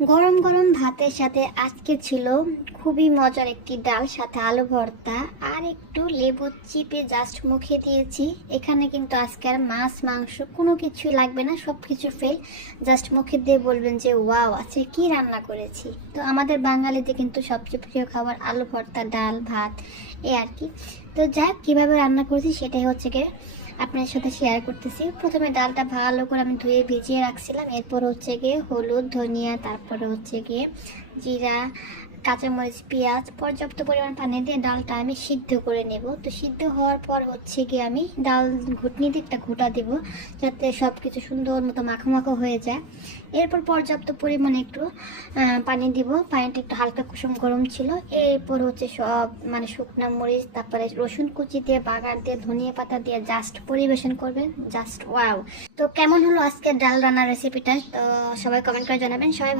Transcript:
গরম গরম ভাতের সাথে আজকে ছিল খুবই মজার একটি ডাল, সাথে আলু ভর্তা আর একটু লেবু চিপে জাস্ট মুখে দিয়েছি। এখানে কিন্তু আজকে আর মাছ মাংস কোনো কিছুই লাগবে না, সব কিছু ফেল। জাস্ট মুখে দিয়ে বলবেন যে ওয়াও, আজকে কি রান্না করেছি। তো আমাদের বাঙালিদের কিন্তু সবচেয়ে প্রিয় খাবার আলু ভর্তা, ডাল, ভাত, এই আর কি। তো যাক, কীভাবে রান্না করেছি সেটাই হচ্ছে গিয়ে আপনার সাথে শেয়ার করতেছি। প্রথমে ডালটা ভালো করে আমি ধুয়ে ভিজিয়ে রাখছিলাম। এরপর হচ্ছে গিয়ে হলুদ, ধনিয়া, তারপরে হচ্ছে গিয়ে জিরা, কাঁচামরিচ, পেঁয়াজ, পর্যাপ্ত পরিমাণ পানি দিয়ে ডালটা আমি সিদ্ধ করে নেব। তো সিদ্ধ হওয়ার পর হচ্ছে গিয়ে আমি ডাল ঘুটনি দিয়ে একটা ঘোটা দেবো, যাতে সব কিছু সুন্দর মতো মাখো মাখো হয়ে যায়। এরপর পর্যাপ্ত পরিমাণে একটু পানি দিব। পানিটা একটু হালকা কুসুম গরম ছিল। এরপর হচ্ছে সব শুকনো মরিচ, তারপরে রসুন কুচি দিয়ে, বাগার দিয়ে, ধনিয়া পাতা দিয়ে জাস্ট পরিবেশন করবেন। Just wow. তো কেমন হলো আজকের ডাল রান্নার রেসিপিটা, তো সবাই কমেন্ট করে জানাবেন। সবাই